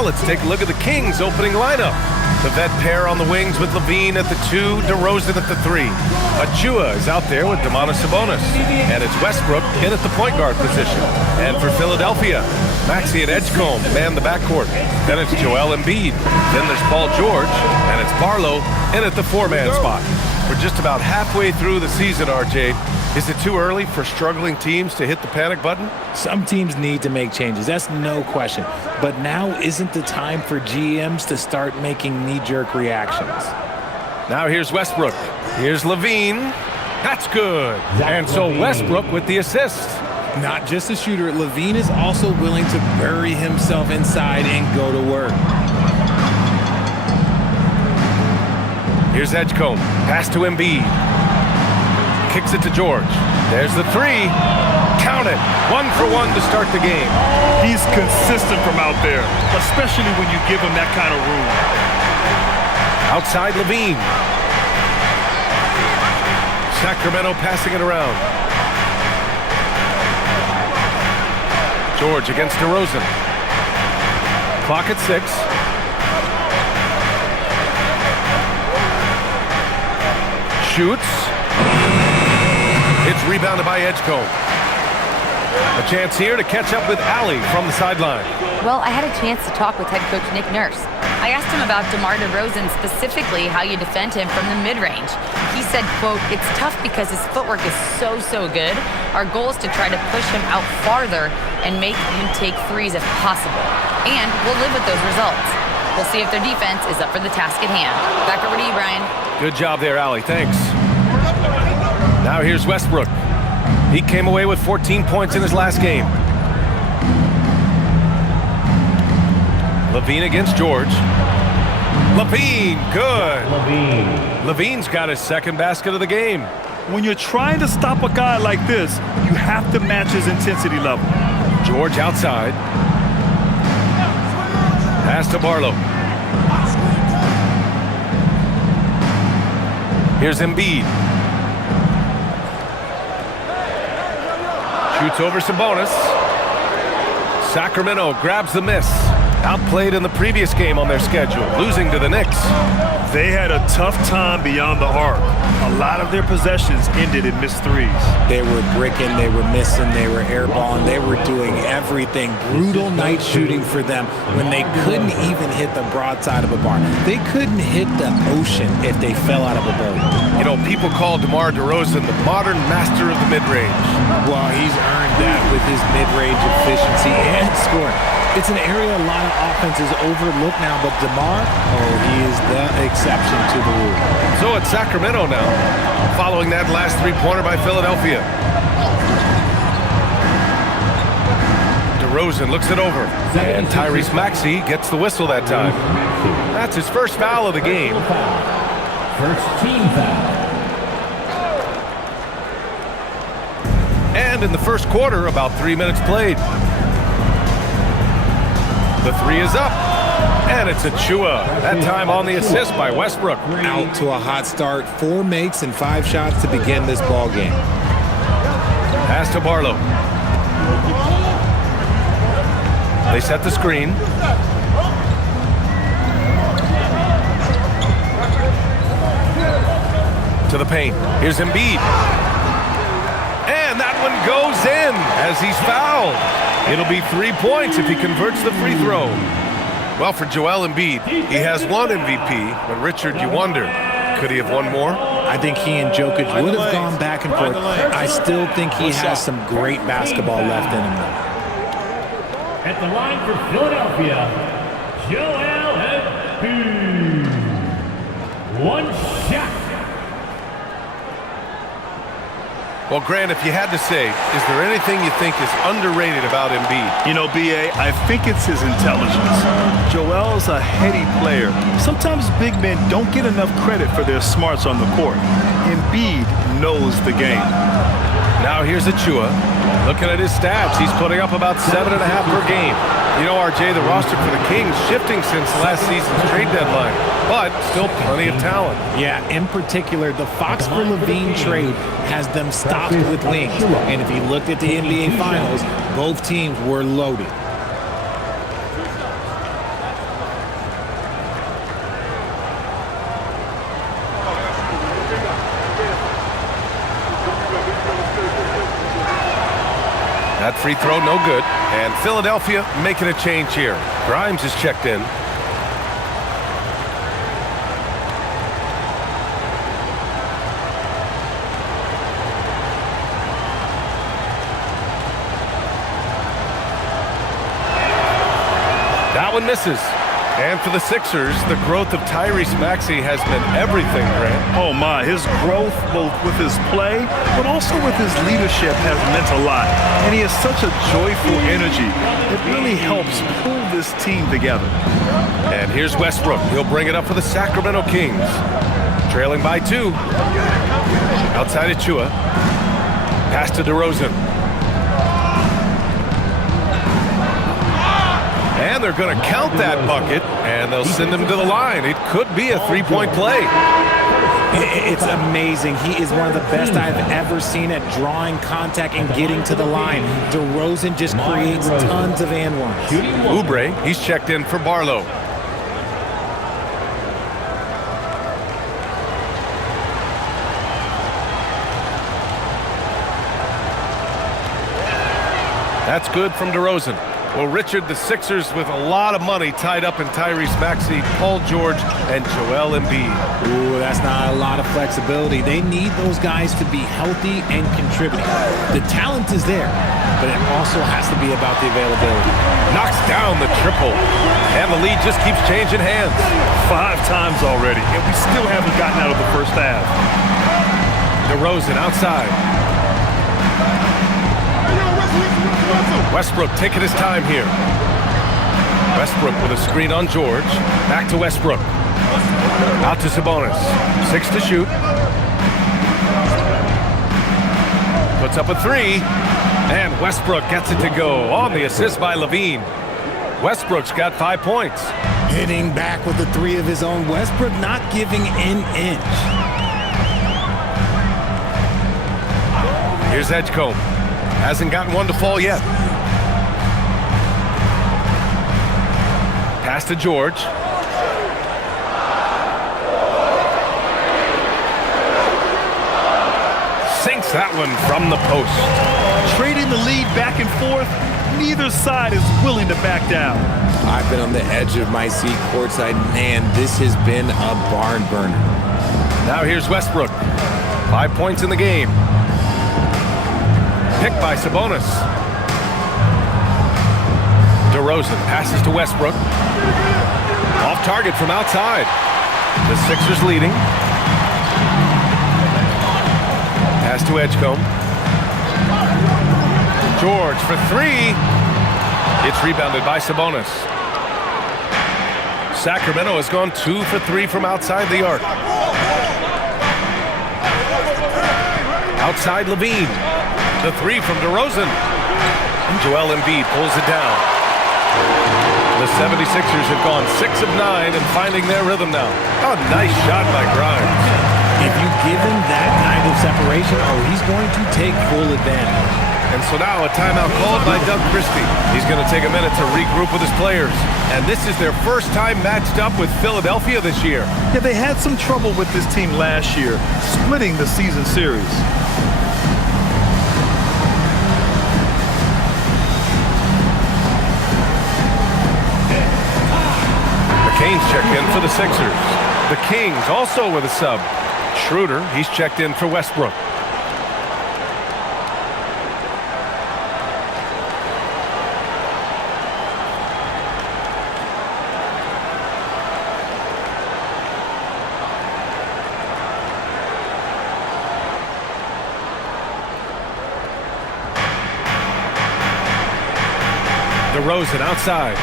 Now let's take a look at the Kings' opening lineup. The vet pair on the wings with Levine at the 2, DeRozan at the 3. Achua is out there with Domantas Sabonis. And it's Westbrook in at the point guard position. And for Philadelphia, Maxey and Edgecombe man the backcourt. Then it's Joel Embiid. Then there's Paul George. And it's Barlow in at the 4-man spot. We're just about halfway through the season, RJ. Is it too early for struggling teams to hit the panic button? Some teams need to make changes. That's no question. But now isn't the time for GMs to start making knee-jerk reactions. Now here's Westbrook. Here's Levine. That's good. And so Westbrook with the assist. Not just a shooter, Levine is also willing to bury himself inside and go to work. Here's Edgecombe. Pass to Embiid. Kicks it to George. There's the 3. Count it. 1 for 1 to start the game. He's consistent from out there, especially when you give him that kind of room. Outside Levine. Sacramento passing it around. George against DeRozan. Clock at 6. Shoots. It's rebounded by Edgecombe. A chance here to catch up with Allie from the sideline. Well, I had a chance to talk with head coach Nick Nurse. I asked him about DeMar DeRozan, specifically how you defend him from the mid-range. He said, quote, "It's tough because his footwork is so good. Our goal is to try to push him out farther and make him take threes if possible. And we'll live with those results. We'll see if their defense is up for the task at hand." Back over to you, Brian. Good job there, Allie. Thanks. Now here's Westbrook. He came away with 14 points in his last game. Levine against George. Levine, good. Levine's got his second basket of the game. When you're trying to stop a guy like this, you have to match his intensity level. George outside. Pass to Barlow. Here's Embiid. Shoots over Sabonis. Sacramento grabs the miss. Outplayed in the previous game on their schedule, losing to the Knicks. They had a tough time beyond the arc. A lot of their possessions ended in missed threes. They were bricking, they were missing, they were airballing, they were doing everything. Brutal night shooting for them when they couldn't even hit the broadside of a barn. They couldn't hit the ocean if they fell out of a boat. You know, people call DeMar DeRozan the modern master of the mid-range. Well, he's earned that with his mid-range efficiency and scoring. It's an area a lot of offenses overlook now, but DeMar, he is the exception to the rule. So it's Sacramento now, following that last three-pointer by Philadelphia. DeRozan looks it over, and Tyrese Maxey gets the whistle that time. That's his first foul of the game. First team foul. And in the first quarter, about 3 minutes played. The 3 is up, and it's Achua. That time on the assist by Westbrook. Out to a hot start, 4 makes and 5 shots to begin this ball game. Pass to Barlow. They set the screen. To the paint. Here's Embiid. And that one goes in as he's fouled. It'll be 3 points if he converts the free throw. Well, for Joel Embiid, he has 1 MVP, but Richard, you wonder, could he have won more? I think he and Jokic would have gone back and forth. I still think he has some great basketball left in him, though. At the line for Philadelphia, Joel Embiid. 1 shot. Well, Grant, if you had to say, is there anything you think is underrated about Embiid? You know, B.A., I think it's his intelligence. Joel's a heady player. Sometimes big men don't get enough credit for their smarts on the court. Embiid knows the game. Now here's Achua. Looking at his stats, he's putting up about 7.5 per game. You know, RJ, the roster for the Kings shifting since last season's trade deadline, but still plenty of talent. Yeah, in particular, the Fox for Levine trade has them stopped with wings. And if you looked at the NBA Finals, both teams were loaded. That free throw no good. And Philadelphia making a change here. Grimes is checked in. That one misses. And for the Sixers, the growth of Tyrese Maxey has been everything, Grant. Oh my, his growth both with his play, but also with his leadership has meant a lot. And he has such a joyful energy. It really helps pull this team together. And here's Westbrook. He'll bring it up for the Sacramento Kings. Trailing by 2. Outside Achua. Pass to DeRozan. And they're going to count that bucket, and they'll send him to the line. It could be a three-point play. It's amazing. He is one of the best I've ever seen at drawing contact and getting to the line. DeRozan just creates tons of and ones. Oubre, he's checked in for Barlow. That's good from DeRozan. Well, Richard, the Sixers with a lot of money tied up in Tyrese Maxey, Paul George, and Joel Embiid. Ooh, that's not a lot of flexibility. They need those guys to be healthy and contributing. The talent is there, but it also has to be about the availability. Knocks down the triple, and the lead just keeps changing hands. 5 times already, and we still haven't gotten out of the first half. DeRozan outside. Westbrook taking his time here. Westbrook with a screen on George. Back to Westbrook. Out to Sabonis. 6 to shoot. Puts up a 3. And Westbrook gets it to go on the assist by Levine. Westbrook's got 5 points. Hitting back with the 3 of his own. Westbrook not giving an inch. Here's Edgecombe. Hasn't gotten one to fall yet. Pass to George. Sinks that one from the post. Trading the lead back and forth, neither side is willing to back down. I've been on the edge of my seat courtside. Man, this has been a barn burner. Now here's Westbrook. 5 points in the game. Picked by Sabonis. DeRozan passes to Westbrook. Off target from outside. The Sixers leading. Pass to Edgecombe. George for 3. It's rebounded by Sabonis. Sacramento has gone 2 for 3 from outside the arc. Outside Levine. The 3 from DeRozan. And Joel Embiid pulls it down. The 76ers have gone 6 of 9 and finding their rhythm now. Oh, nice shot by Grimes. If you give him that kind of separation, he's going to take full advantage. And so now a timeout called by Doug Christie. He's going to take a minute to regroup with his players. And this is their first time matched up with Philadelphia this year. Yeah, they had some trouble with this team last year, splitting the season series. Kane's checked in for the Sixers. The Kings also with a sub. Schroeder, he's checked in for Westbrook. DeRozan outside.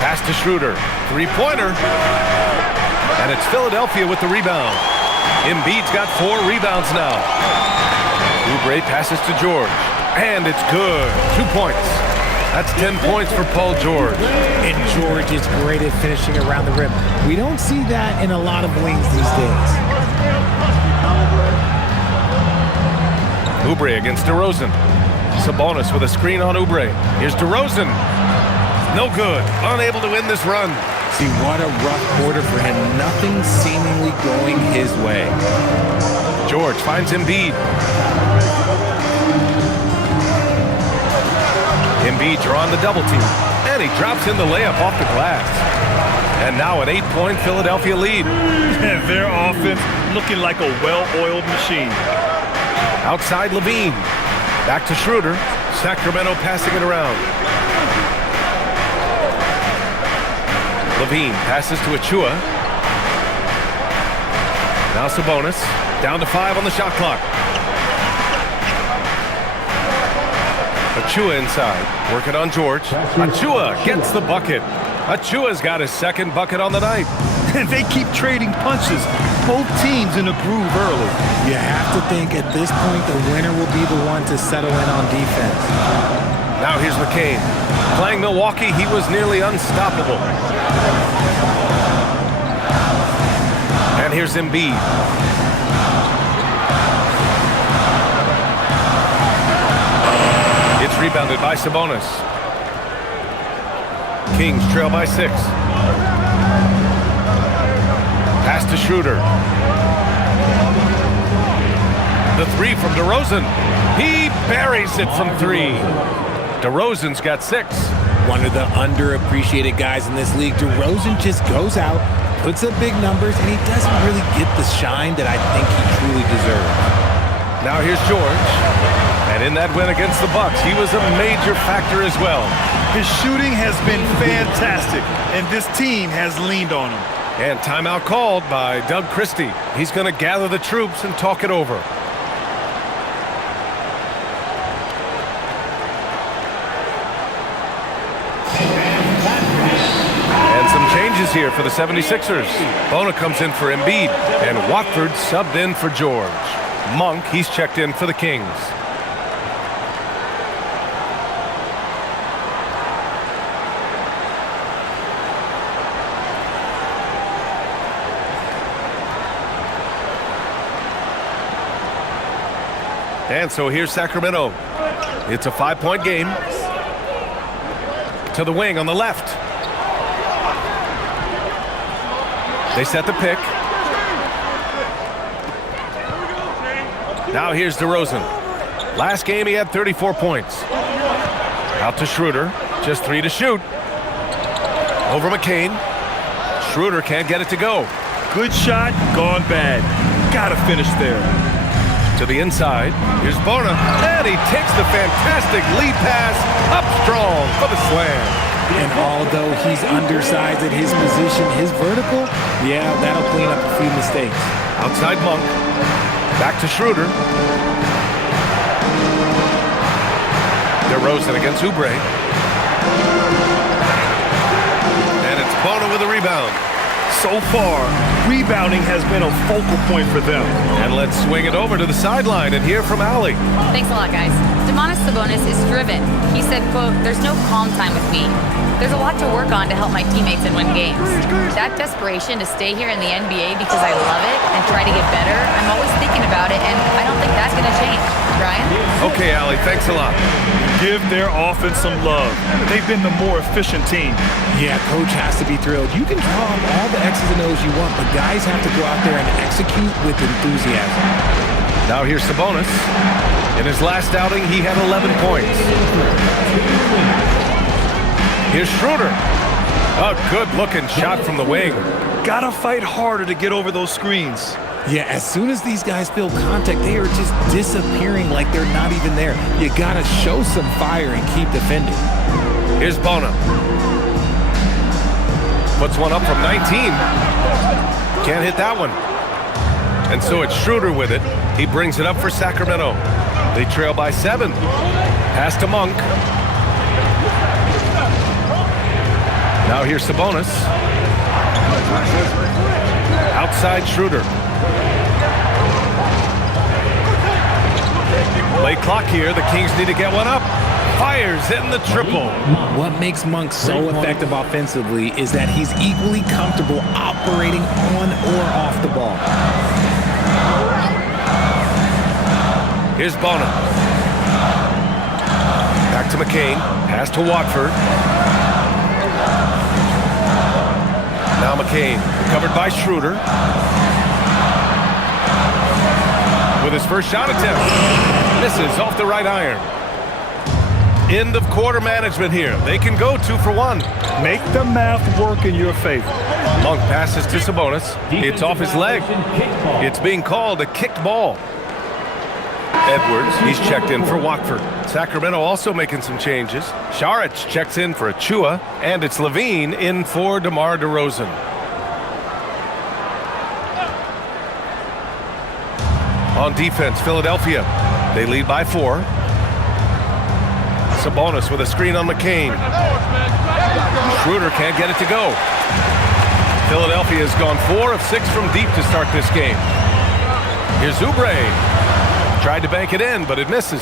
Pass to Schroeder. 3-pointer. And it's Philadelphia with the rebound. Embiid's got 4 rebounds now. Oubre passes to George. And it's good. 2 points. That's 10 points for Paul George. And George is great at finishing around the rim. We don't see that in a lot of wings these days. Oubre against DeRozan. Sabonis with a screen on Oubre. Here's DeRozan. No good. Unable to win this run. See, what a rough quarter for him. Nothing seemingly going his way. George finds Embiid. Embiid drawing the double team. And he drops in the layup off the glass. And now an 8-point Philadelphia lead. Their offense looking like a well-oiled machine. Outside Levine. Back to Schroeder. Sacramento passing it around. Levine passes to Achua. Now Sabonis. Down to 5 on the shot clock. Achua inside. Working on George. Achua gets the bucket. Achua's got his second bucket on the night. They keep trading punches. Both teams in a groove early. You have to think at this point the winner will be the one to settle in on defense. Now here's McCain. Playing Milwaukee, he was nearly unstoppable. And here's Embiid. It's rebounded by Sabonis. Kings trail by 6. Pass to Schroeder. The 3 from DeRozan. He buries it from 3. DeRozan's got 6. One of the underappreciated guys in this league. DeRozan just goes out, puts up big numbers, and he doesn't really get the shine that I think he truly deserves. Now here's George. And in that win against the Bucks, he was a major factor as well. His shooting has been fantastic, and this team has leaned on him. And timeout called by Doug Christie. He's going to gather the troops and talk it over. And some changes here for the 76ers. Bona comes in for Embiid, and Watford subbed in for George. Monk, he's checked in for the Kings. And so here's Sacramento. It's a 5-point game. To the wing on the left. They set the pick. Now here's DeRozan. Last game he had 34 points. Out to Schroeder. Just 3 to shoot. Over McCain. Schroeder can't get it to go. Good shot, gone bad. Gotta finish there. To the inside. Here's Bona. And he takes the fantastic lead pass up strong for the slam. And although he's undersized at his position, his vertical, yeah, that'll clean up a few mistakes. Outside Monk. Back to Schroeder. DeRozan against Oubre. And it's Bona with a rebound. So far, rebounding has been a focal point for them. And let's swing it over to the sideline and hear from Allie. Thanks a lot, guys. Domantas Sabonis is driven. He said, quote, "There's no calm time with me. There's a lot to work on to help my teammates and win games. That desperation to stay here in the NBA because I love it and try to get better, I'm always thinking about it, and I don't think that's going to change." Brian? Okay, Allie, thanks a lot. Give their offense some love. They've been the more efficient team. Yeah, coach has to be thrilled. You can draw up all the X's and O's you want, but guys have to go out there and execute with enthusiasm. Now here's Sabonis. In his last outing, he had 11 points. Here's Schroeder. A good-looking shot from the wing. Gotta fight harder to get over those screens. Yeah, as soon as these guys feel contact, they are just disappearing like they're not even there. You gotta show some fire and keep defending. Here's Bona. Puts one up from 19. Can't hit that one. And so it's Schroeder with it. He brings it up for Sacramento. They trail by 7. Pass to Monk. Now here's Sabonis. Outside Schroeder. Late clock here. The Kings need to get one up. Fires hitting the triple. What makes Monk so effective offensively is that he's equally comfortable operating on or off the ball. Here's Bona. Back to McCain. Pass to Watford. Now McCain, covered by Schroeder. With his first shot attempt. Misses off the right iron. End of quarter management here. They can go 2 for 1. Make the math work in your favor. Monk passes to Sabonis. It's off his leg. It's being called a kicked ball. Edwards, he's checked in for Watford. Sacramento also making some changes. Saric checks in for Achua, and it's Levine in for DeMar DeRozan. On defense, Philadelphia. They lead by 4. Sabonis with a screen on McCain. Schroeder can't get it to go. Philadelphia has gone 4 of 6 from deep to start this game. Here's Oubre. Tried to bank it in, but it misses.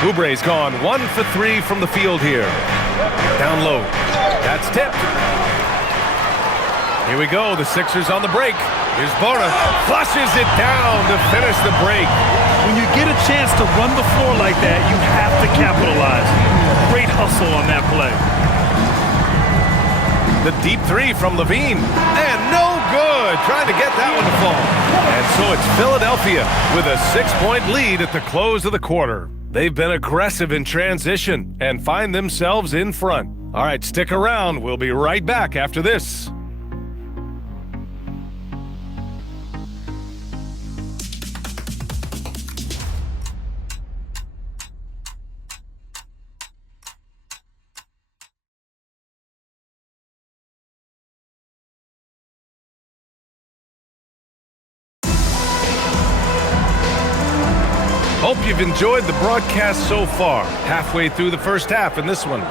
Oubre's gone 1 for 3 from the field here. Down low. That's tipped. Here we go. The Sixers on the break. Here's Bona. Flushes it down to finish the break. When you get a chance to run the floor like that, you have to capitalize. Great hustle on that play. The deep 3 from Levine. And no good. Trying to get that one to fall. And so it's Philadelphia with a 6-point lead at the close of the quarter. They've been aggressive in transition and find themselves in front. All right, stick around. We'll be right back after this. Hope you've enjoyed the broadcast so far. Halfway through the first half in this one.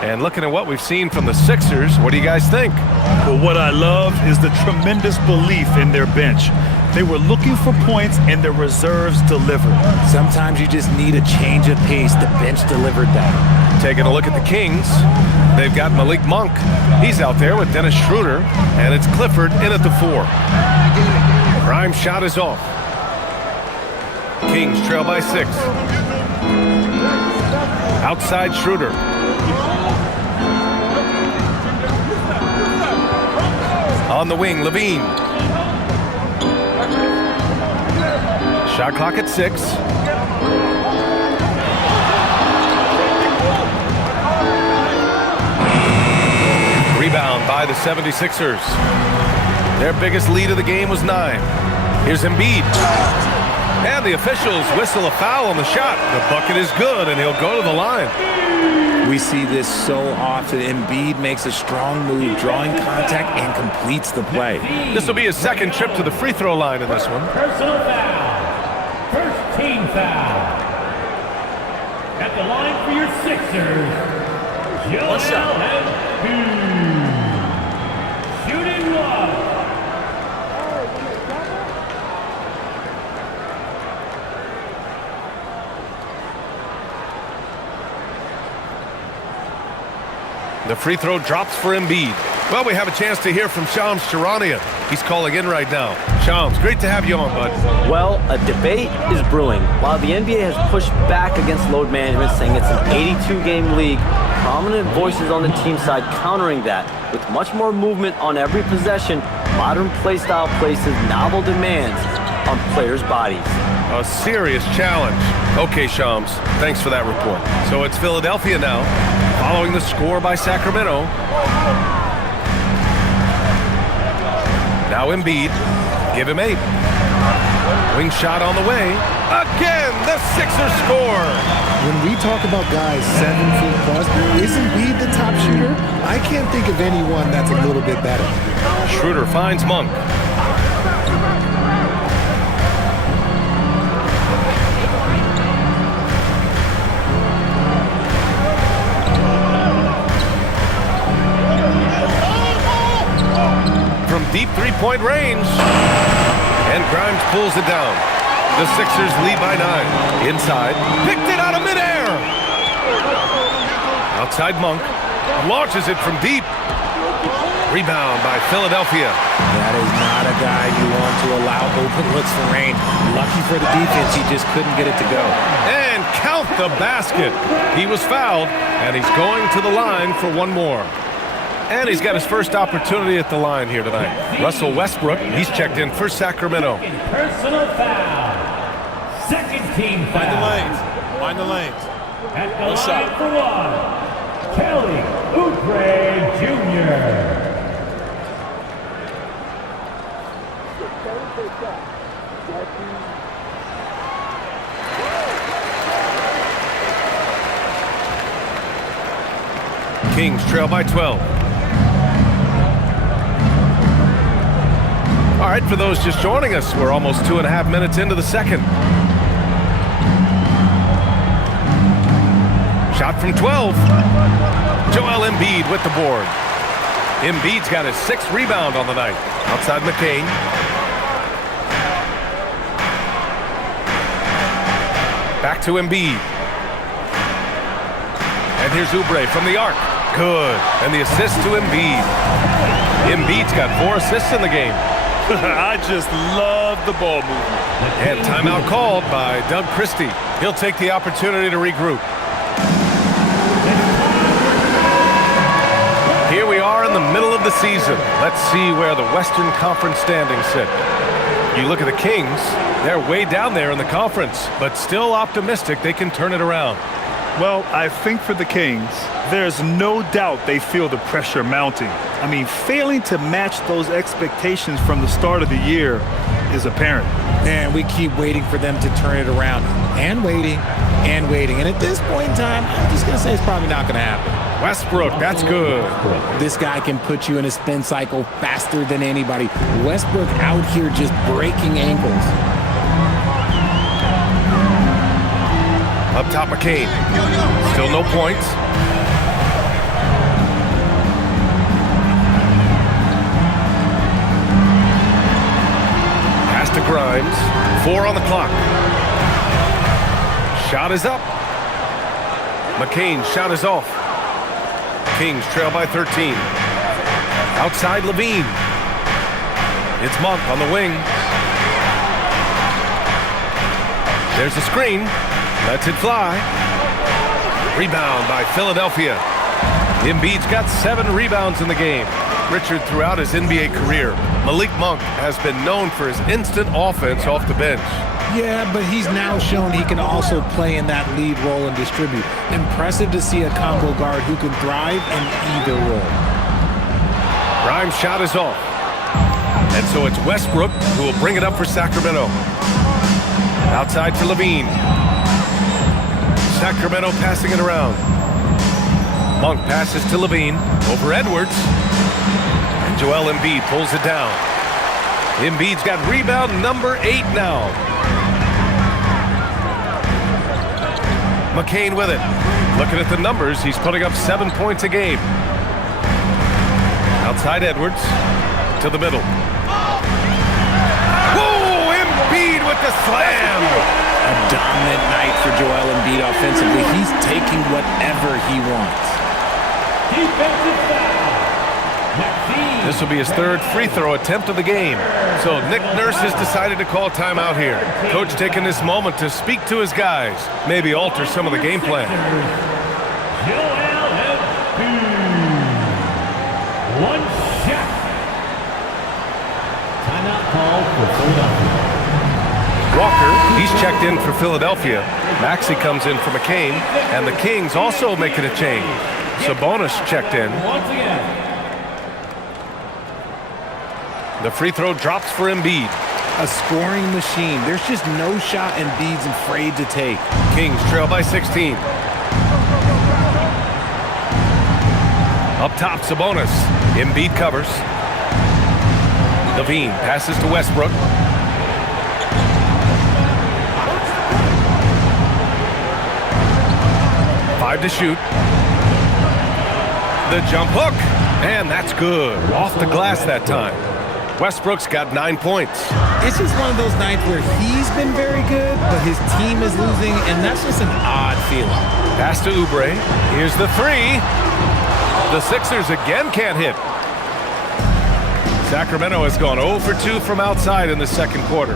And looking at what we've seen from the Sixers, what do you guys think? Well, what I love is the tremendous belief in their bench. They were looking for points, and their reserves delivered. Sometimes you just need a change of pace. The bench delivered that. Taking a look at the Kings, they've got Malik Monk. He's out there with Dennis Schroeder, and it's Clifford in at the 4. Prime shot is off. Kings trail by 6. Outside Schroeder. On the wing, Levine. Shot clock at 6. Rebound by the 76ers. Their biggest lead of the game was 9. Here's Embiid. And the officials whistle a foul on the shot. The bucket is good, and he'll go to the line. We see this so often. Embiid makes a strong move, drawing contact, and completes the play. This will be his second trip to the free throw line in this one. Personal foul. First team foul. At the line for your Sixers, Joel Embiid. Shooting 1. The free throw drops for Embiid. Well, we have a chance to hear from Shams Charania. He's calling in right now. Shams, great to have you on, bud. Well, a debate is brewing. While the NBA has pushed back against load management, saying it's an 82-game league, prominent voices on the team side countering that. With much more movement on every possession, modern play style places novel demands on players' bodies. A serious challenge. Okay, Shams, thanks for that report. So it's Philadelphia now, following the score by Sacramento. Now Embiid, give him 8. Wing shot on the way. Again, the Sixers score. When we talk about guys 7 feet plus, is Embiid the top shooter? I can't think of anyone that's a little bit better. Schroeder finds Monk. From deep three-point range. And Grimes pulls it down. The Sixers lead by 9. Inside. Picked it out of midair. Outside Monk. Launches it from deep. Rebound by Philadelphia. That is not a guy you want to allow open looks for rain. Lucky for the defense, he just couldn't get it to go. And count the basket. He was fouled, and he's going to the line for one more. And he's got his first opportunity at the line here tonight. Russell Westbrook, he's checked in for Sacramento. Personal foul. Second team foul. Find the lanes. At the line for one, Kelly Oubre Jr. Kings trail by 12. All right, for those just joining us, we're almost 2.5 minutes into the second. Shot from 12. Joel Embiid with the board. Embiid's got his 6th rebound on the night. Outside McCain. Back to Embiid. And here's Oubre from the arc. Good. And the assist to Embiid. Embiid's got 4 assists in the game. I just love the ball movement. And timeout called by Doug Christie. He'll take the opportunity to regroup. Here we are in the middle of the season. Let's see where the Western Conference standings sit. You look at the Kings, they're way down there in the conference, but still optimistic they can turn it around. Well, I think for the Kings, there's no doubt they feel the pressure mounting. I mean, failing to match those expectations from the start of the year is apparent. And we keep waiting for them to turn it around and waiting and waiting. And at this point in time, I'm just going to say it's probably not going to happen. Westbrook, that's good. This guy can put you in a spin cycle faster than anybody. Westbrook out here just breaking ankles. Up top, McCain. Still no points. Pass to Grimes. 4 on the clock. Shot is up. McCain's shot is off. Kings trail by 13. Outside Levine. It's Monk on the wing. There's a screen. Lets it fly. Rebound by Philadelphia. Embiid's got 7 rebounds in the game. Richard, throughout his NBA career, Malik Monk has been known for his instant offense off the bench. Yeah, but he's now shown he can also play in that lead role and distribute. Impressive to see a combo guard who can thrive in either role. Grimes' shot is off. And so it's Westbrook who will bring it up for Sacramento. Outside for Levine. Sacramento passing it around. Monk passes to Levine over Edwards. And Joel Embiid pulls it down. Embiid's got rebound number 8 now. McCain with it. Looking at the numbers, he's putting up 7 points a game. Outside Edwards to the middle. Whoa! Embiid with the slam! A dominant night for Joel Embiid offensively. He's taking whatever he wants. Defensive foul. This will be his 3rd free throw attempt of the game. So Nick Nurse has decided to call timeout here. Coach taking this moment to speak to his guys, maybe alter some of the game plan. Joel Embiid. 1 shot. Timeout called for Philadelphia. Walker, he's checked in for Philadelphia. Maxey comes in for McCain, and the Kings also making a change. Sabonis checked in. Once again. The free throw drops for Embiid. A scoring machine. There's just no shot Embiid's afraid to take. Kings trail by 16. Up top, Sabonis. Embiid covers. Levine passes to Westbrook. Five to shoot. The jump hook. And that's good. Off the glass that time. Westbrook's got 9 points. It's just one of those nights where he's been very good, but his team is losing, and that's just an odd feeling. Pass to Oubre. Here's the 3. The Sixers again can't hit. Sacramento has gone 0 for 2 from outside in the second quarter.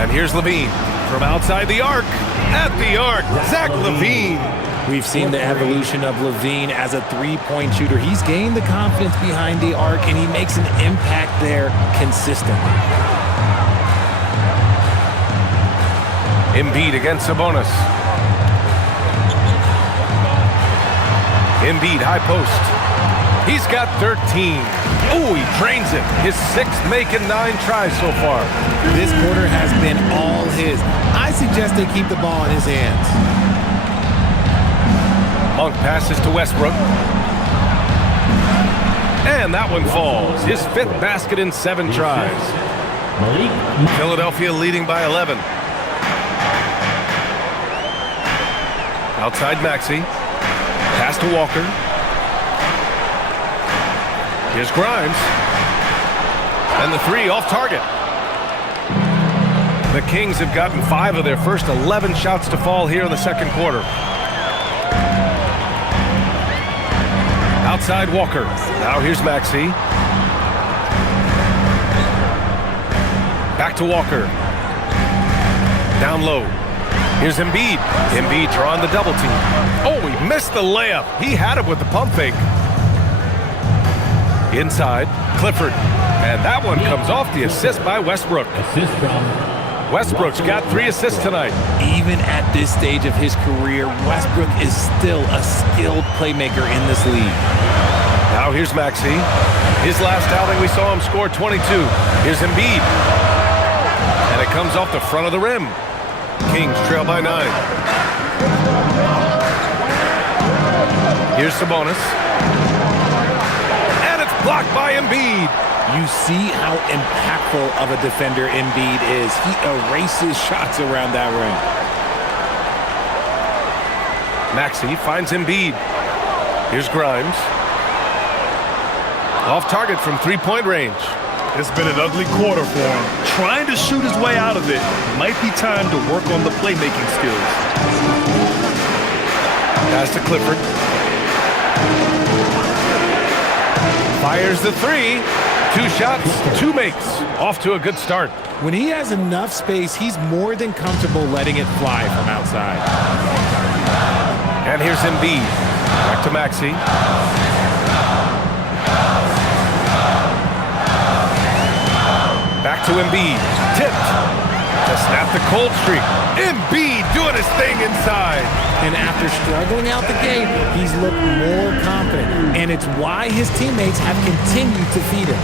And here's Levine from outside the arc. At the arc, Zach Levine. We've seen the evolution of Levine as a three-point shooter. He's gained the confidence behind the arc, and he makes an impact there consistently. Embiid against Sabonis. Embiid, high post. He's got 13. Oh, he drains it. His 6th make in 9 tries so far. This quarter has been all his. I suggest they keep the ball in his hands. Monk passes to Westbrook. And that one falls. His 5th basket in 7 tries. Philadelphia leading by 11. Outside Maxey. Pass to Walker. Here's Grimes. And the 3 off target. The Kings have gotten 5 of their first 11 shots to fall here in the second quarter. Outside Walker. Now here's Maxey. Back to Walker. Down low. Here's Embiid. Embiid drawing the double team. Oh, he missed the layup. He had it with the pump fake. Inside, Clifford. And that one comes off the assist by Westbrook. Assist from Westbrook's got 3 assists tonight. Even at this stage of his career, Westbrook is still a skilled playmaker in this league. Now here's Maxey. His last outing, we saw him score 22. Here's Embiid. And it comes off the front of the rim. Kings trail by 9. Here's Sabonis. And it's blocked by Embiid. You see how impactful of a defender Embiid is. He erases shots around that rim. Maxey finds Embiid. Here's Grimes. Off target from 3-point range. It's been an ugly quarter for him. Trying to shoot his way out of it. Might be time to work on the playmaking skills. Pass to Clifford. Fires the 3. 2 shots, 2 makes. Off to a good start. When he has enough space, he's more than comfortable letting it fly from outside. And here's Embiid. Back to Maxey. Back to Embiid. Tipped. To snap the cold streak. Embiid doing his thing inside. And after struggling out the gate, he's looked more confident. And it's why his teammates have continued to feed him.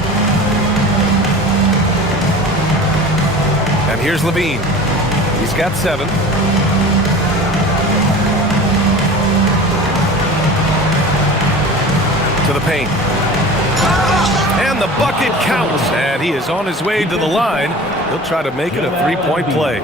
And here's Levine. He's got 7. To the paint. And the bucket counts. And he is on his way to the line. He'll try to make it a 3-point play.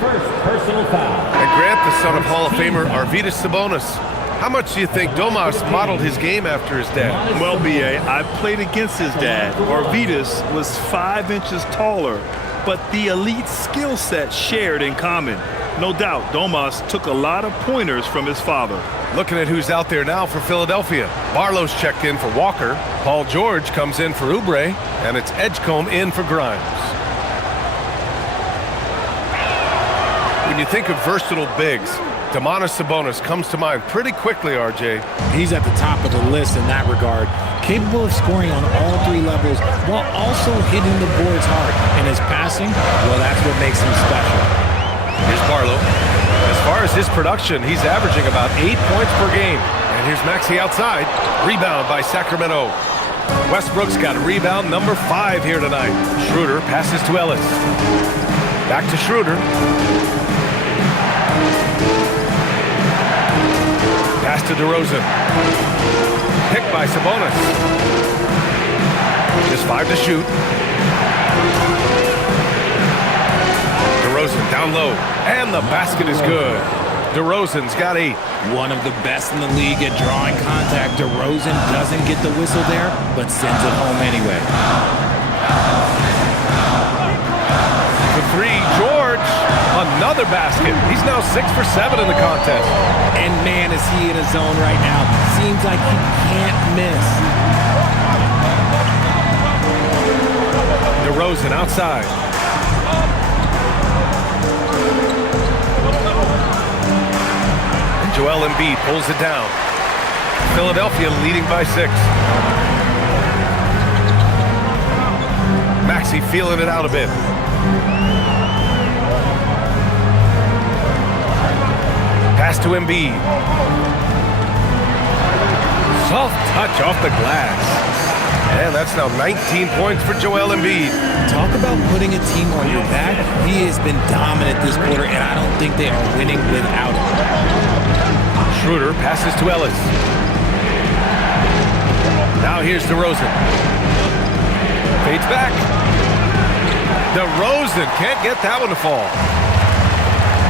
first personal foul. And Grant, the son of Hall of Famer Arvydas Sabonis. How much do you think Domas modeled his game after his dad? Well, B.A., I played against his dad. Arvydas was 5 inches taller, but the elite skill set shared in common. No doubt, Domas took a lot of pointers from his father. Looking at who's out there now for Philadelphia. Barlow's checked in for Walker. Paul George comes in for Oubre. And it's Edgecombe in for Grimes. When you think of versatile bigs, Domantas Sabonis comes to mind pretty quickly, RJ. He's at the top of the list in that regard. Capable of scoring on all 3 levels while also hitting the boards hard. And his passing, well, that's what makes him special. Here's Barlow. As far as his production, he's averaging about 8 points per game. And here's Maxey outside. Rebound by Sacramento. Westbrook's got rebound number 5 here tonight. Schroeder passes to Ellis. Back to Schroeder. Pass to DeRozan. Picked by Sabonis. Just 5 to shoot. DeRozan down low. And the basket is good. DeRozan's got 8. One of the best in the league at drawing contact. DeRozan doesn't get the whistle there, but sends it home anyway. For 3, George. Another basket. He's now 6 for 7 in the contest. And man, is he in a zone right now. Seems like he can't miss. DeRozan outside. And Joel Embiid pulls it down. Philadelphia leading by 6. Maxey feeling it out a bit. Pass to Embiid. Soft touch off the glass. And that's now 19 points for Joel Embiid. Talk about putting a team on your back. He has been dominant this quarter, and I don't think they are winning without him. Schroeder passes to Ellis. Now here's DeRozan. Fades back. DeRozan can't get that one to fall.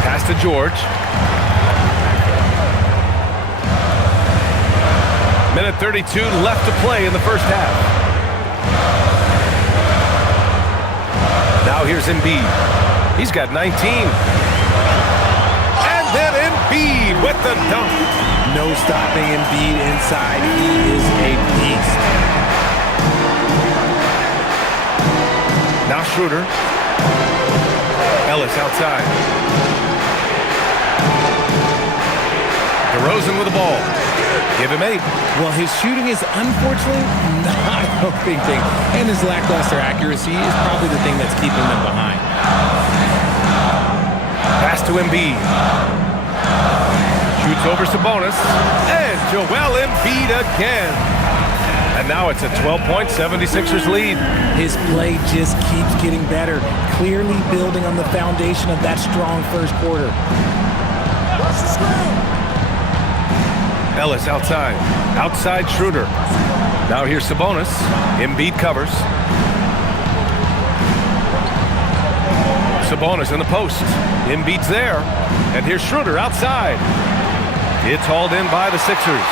Pass to George. Minute 32 left to play in the first half. Now here's Embiid. He's got 19. And then Embiid with the dunk. No stopping Embiid inside. He is a beast. Now Schroeder. Ellis outside. DeRozan with the ball. Give him 8. Well, his shooting is unfortunately not a big thing, and his lackluster accuracy is probably the thing that's keeping them behind. Pass to Embiid. Shoots over Sabonis, and Joel Embiid again. And now it's a 12-point 76ers lead. His play just keeps getting better, clearly building on the foundation of that strong first quarter. Ellis outside. Outside Schroeder. Now here's Sabonis. Embiid covers. Sabonis in the post. Embiid's there. And here's Schroeder outside. It's hauled in by the Sixers.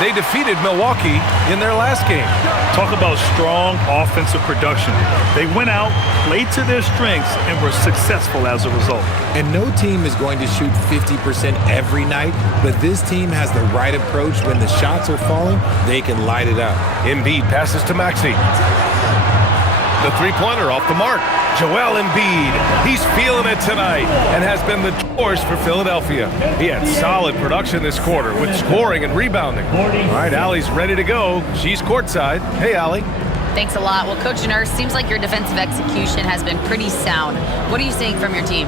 They defeated Milwaukee in their last game. Talk about strong offensive production. They went out, played to their strengths, and were successful as a result. And no team is going to shoot 50% every night, but this team has the right approach. When the shots are falling, they can light it up. Embiid passes to Maxey. The three-pointer off the mark. Joel Embiid, he's feeling it tonight and has been the force for Philadelphia. He had solid production this quarter with scoring and rebounding. All right, Allie's ready to go. She's courtside. Hey, Allie. Thanks a lot. Well, Coach Nurse, seems like your defensive execution has been pretty sound. What are you seeing from your team?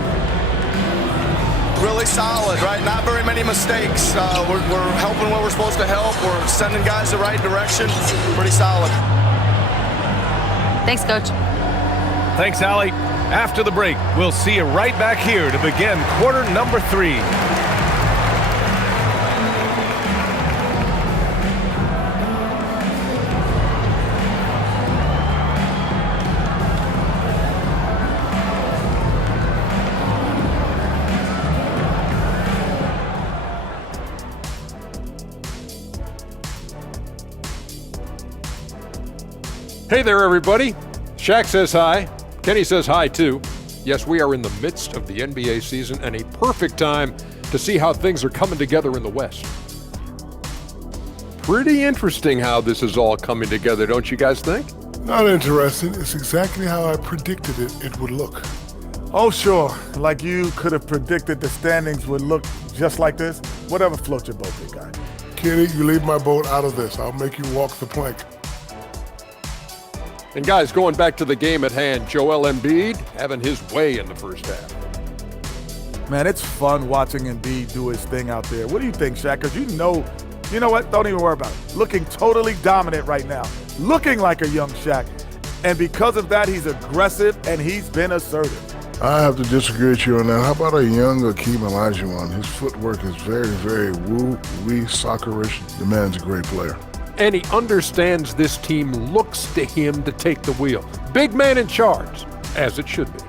Really solid, right? Not very many mistakes. We're helping where we're supposed to help. We're sending guys the right direction. Pretty solid. Thanks, Coach. Thanks, Allie. After the break, we'll see you right back here to begin quarter number 3. Hey there, everybody. Shaq says hi. Kenny says hi, too. Yes, we are in the midst of the NBA season and a perfect time to see how things are coming together in the West. Pretty interesting how this is all coming together, don't you guys think? Not interesting. It's exactly how I predicted it would look. Oh, sure. Like you could have predicted the standings would look just like this. Whatever floats your boat, big guy. Kenny, you leave my boat out of this. I'll make you walk the plank. And guys, going back to the game at hand, Joel Embiid having his way in the first half. Man, it's fun watching Embiid do his thing out there. What do you think, Shaq? Because you know what? Don't even worry about it. Looking totally dominant right now. Looking like a young Shaq. And because of that, he's aggressive and he's been assertive. I have to disagree with you on that. How about a young Akeem Olajuwon? His footwork is very, very woo-wee, soccerish. The man's a great player. And he understands this team looks to him to take the wheel. Big man in charge, as it should be.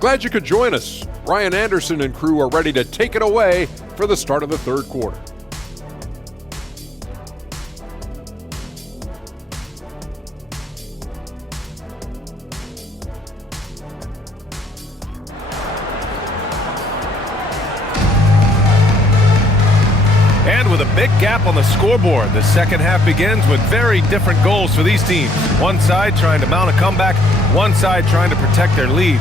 Glad you could join us. Ryan Anderson and crew are ready to take it away for the start of the third quarter. And with a big gap on the scoreboard, the second half begins with very different goals for these teams. One side trying to mount a comeback, one side trying to protect their lead.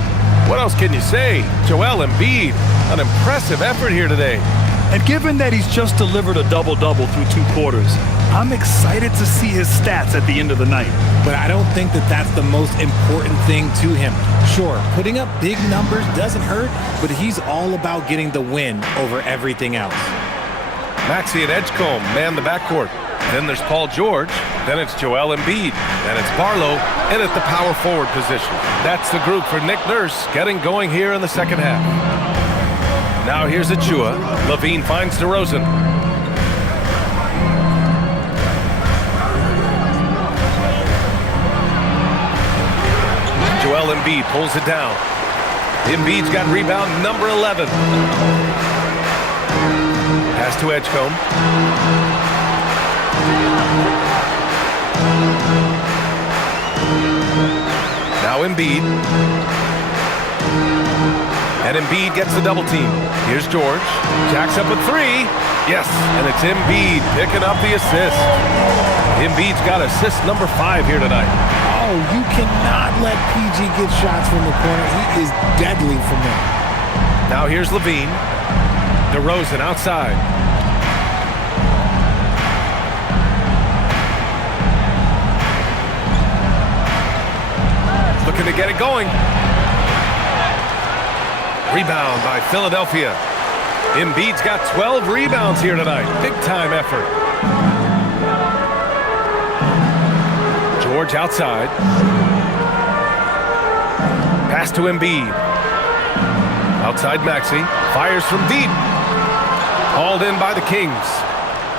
What else can you say? Joel Embiid, an impressive effort here today. And given that he's just delivered a double-double through 2 quarters, I'm excited to see his stats at the end of the night. But I don't think that that's the most important thing to him. Sure, putting up big numbers doesn't hurt, but he's all about getting the win over everything else. Maxey and Edgecombe man the backcourt. Then there's Paul George. Then it's Joel Embiid. Then it's Barlow in at the power forward position. That's the group for Nick Nurse getting going here in the second half. Now here's Achua. Levine finds DeRozan. Joel Embiid pulls it down. Embiid's got rebound number 11. Pass to Edgecombe. Now Embiid. And Embiid gets the double team. Here's George. Jacks up with 3. Yes, and it's Embiid picking up the assist. Embiid's got assist number 5 here tonight. Oh, you cannot let PG get shots from the corner. He is deadly from there. Now here's Levine. DeRozan outside. Looking to get it going. Rebound by Philadelphia. Embiid's got 12 rebounds here tonight. Big time effort. George outside. Pass to Embiid. Outside Maxey. Fires from deep. Hauled in by the Kings.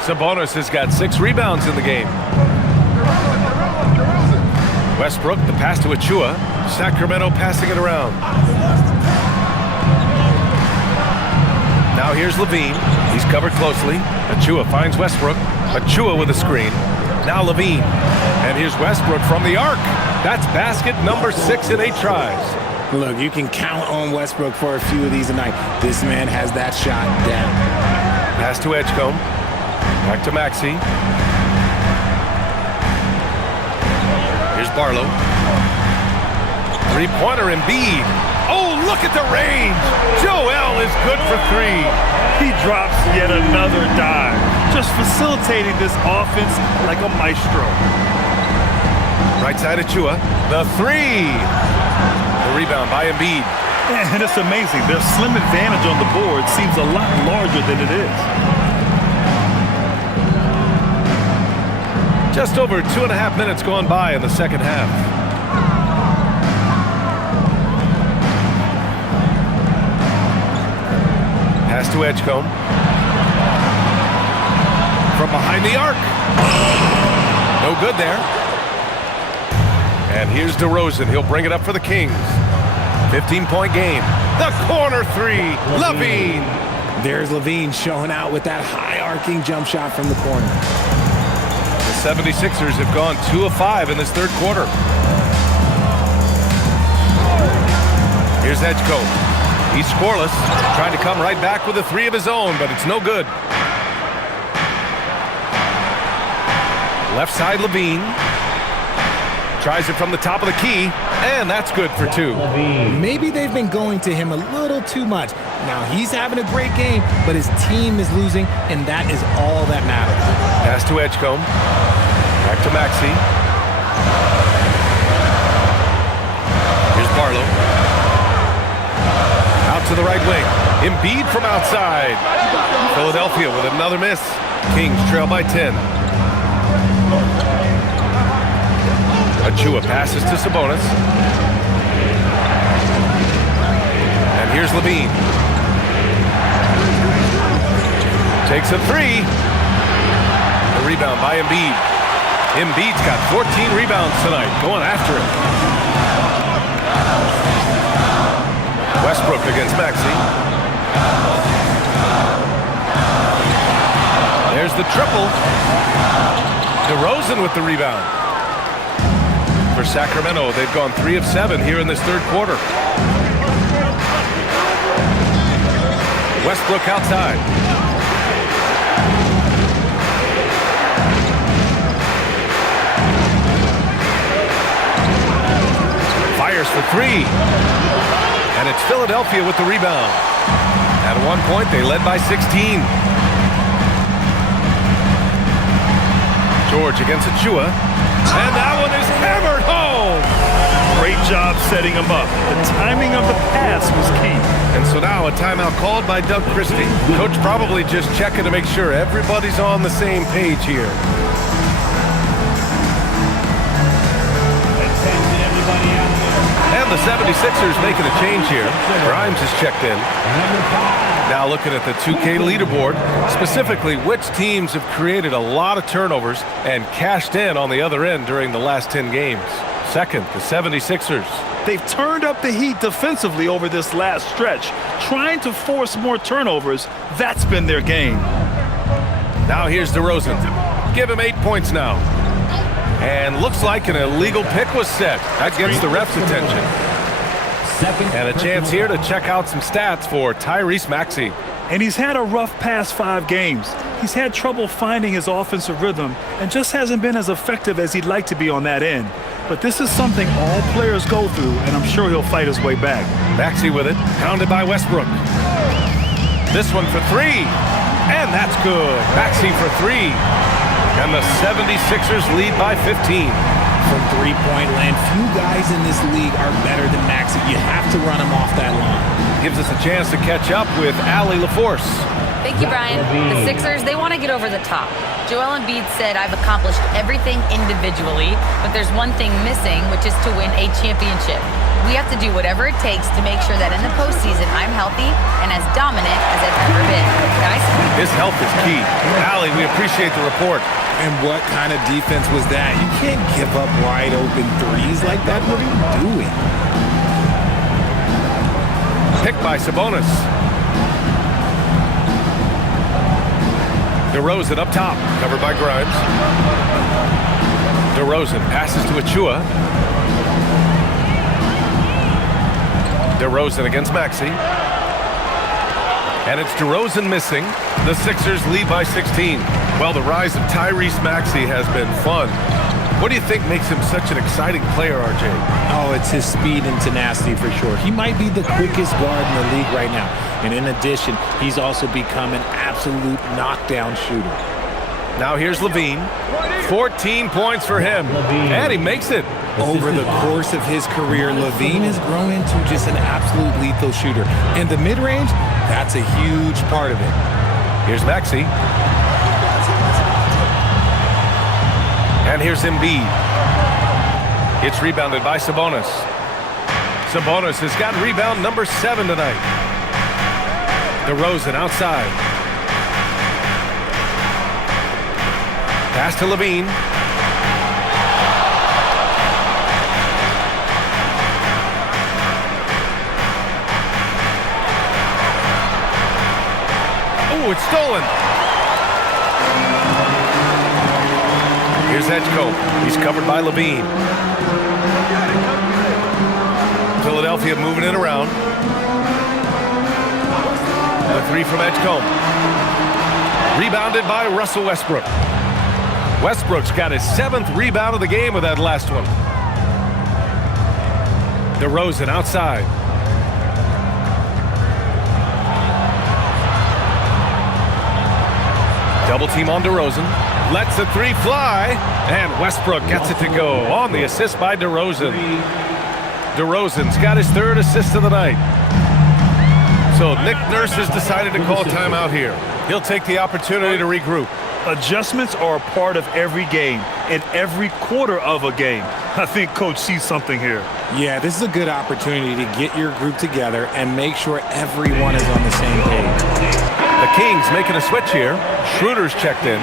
Sabonis has got 6 rebounds in the game. Westbrook, the pass to Achua. Sacramento passing it around. Now here's Levine. He's covered closely. Achua finds Westbrook. Achua with a screen. Now Levine. And here's Westbrook from the arc. That's basket number 6 in 8 tries. Look, you can count on Westbrook for a few of these tonight. This man has that shot down. Pass to Edgecombe. Back to Maxey. Here's Barlow. 3-pointer Embiid. Oh, look at the range. Joel is good for 3. He drops yet another dive, just facilitating this offense like a maestro. Right side Achua. The 3. The rebound by Embiid. And it's amazing. Their slim advantage on the board seems a lot larger than it is. Just over 2.5 minutes gone by in the second half. Pass to Edgecombe. From behind the arc. No good there. And here's DeRozan. He'll bring it up for the Kings. 15-point game. The corner 3. Levine. There's Levine showing out with that high-arcing jump shot from the corner. The 76ers have gone 2 of 5 in this third quarter. Here's Edgecombe. He's scoreless. Trying to come right back with a 3 of his own, but it's no good. Left side Levine. Tries it from the top of the key, and that's good for 2. Maybe they've been going to him a little too much. Now he's having a great game, but his team is losing, and that is all that matters. Pass to Edgecombe. Back to Maxey. Here's Barlow. Out to the right wing. Embiid from outside. Philadelphia with another miss. Kings trail by 10. Achua passes to Sabonis. And here's Levine. Takes a 3. The rebound by Embiid. Embiid's got 14 rebounds tonight. Going after it. Westbrook against Maxey. There's the triple. DeRozan with the rebound. For Sacramento, they've gone 3 of 7 here in this third quarter. Westbrook outside. Fires for 3. And it's Philadelphia with the rebound. At one point, they led by 16. George against Achua. And that one is hammered home. Great job setting him up. The timing of the pass was key. And so now a timeout called by Doug Christie. Coach probably just checking to make sure everybody's on the same page here. And the 76ers making a change here. Grimes is checked in. Now looking at the 2K leaderboard, specifically which teams have created a lot of turnovers and cashed in on the other end during the last 10 games. Second, the 76ers. They've turned up the heat defensively over this last stretch, trying to force more turnovers. That's been their game. Now here's DeRozan. Give him 8 points now. And looks like an illegal pick was set. That gets the ref's attention. And a chance here to check out some stats for Tyrese Maxey. And he's had a rough past 5 games. He's had trouble finding his offensive rhythm and just hasn't been as effective as he'd like to be on that end. But this is something all players go through, and I'm sure he'll fight his way back. Maxey with it, pounded by Westbrook. This one for 3, and that's good. Maxey for 3. And the 76ers lead by 15. From three-point land, few guys in this league are better than Maxey. You have to run him off that line. Gives us a chance to catch up with Allie LaForce. Thank you, Brian. The Sixers, they want to get over the top. Joel Embiid said, I've accomplished everything individually, but there's one thing missing, which is to win a championship. We have to do whatever it takes to make sure that in the postseason I'm healthy and as dominant as I've ever been. Guys? His health is key. Allie, we appreciate the report. And what kind of defense was that? You can't give up wide open threes like that. What are you doing? Picked by Sabonis. DeRozan up top, covered by Grimes. DeRozan passes to Achua. DeRozan against Maxey. And it's DeRozan missing. The Sixers lead by 16. Well, the rise of Tyrese Maxey has been fun. What do you think makes him such an exciting player, RJ? Oh, it's his speed and tenacity for sure. He might be the quickest guard in the league right now. And in addition, he's also become an absolute knockdown shooter. Now here's Levine. 14 points for him. And he makes it. Over the course of his career, Levine has grown into just an absolute lethal shooter. And the mid-range, that's a huge part of it. Here's Maxey. And here's Embiid. It's rebounded by Sabonis. Sabonis has got rebound number 7 tonight. DeRozan outside. Pass to Levine. Oh, it's stolen. Here's Edgecombe. He's covered by Levine. Philadelphia moving it around. The 3 from Edgecombe. Rebounded by Russell Westbrook. Westbrook's got his 7th rebound of the game with that last one. DeRozan outside. Double team on DeRozan. Lets the 3 fly. And Westbrook gets it to go on the assist by DeRozan. DeRozan's got his 3rd assist of the night. So Nick Nurse has decided to call timeout here. He'll take the opportunity to regroup. Adjustments are a part of every game and every quarter of a game. I think Coach sees something here. Yeah, this is a good opportunity to get your group together and make sure everyone is on the same page. The Kings making a switch here. Schroeder's checked in.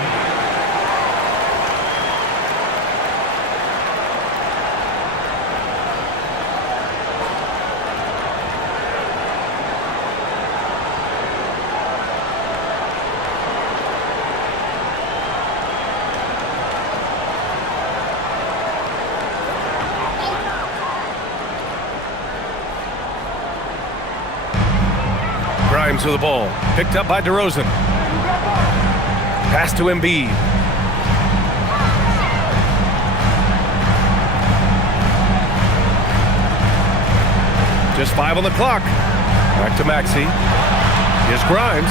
Grimes with the ball. Picked up by DeRozan. Pass to Embiid. Just 5 on the clock. Back to Maxey. Here's Grimes.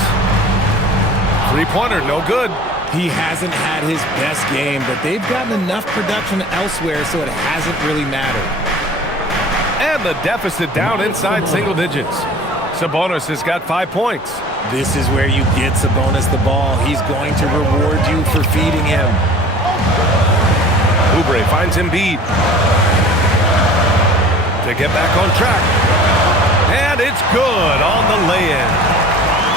Three-pointer, no good. He hasn't had his best game, but they've gotten enough production elsewhere, so it hasn't really mattered. And the deficit down inside single digits. Sabonis has got 5 points. This is where you get Sabonis the ball. He's going to reward you for feeding him. Oubre finds Embiid to get back on track. And it's good on the lay-in.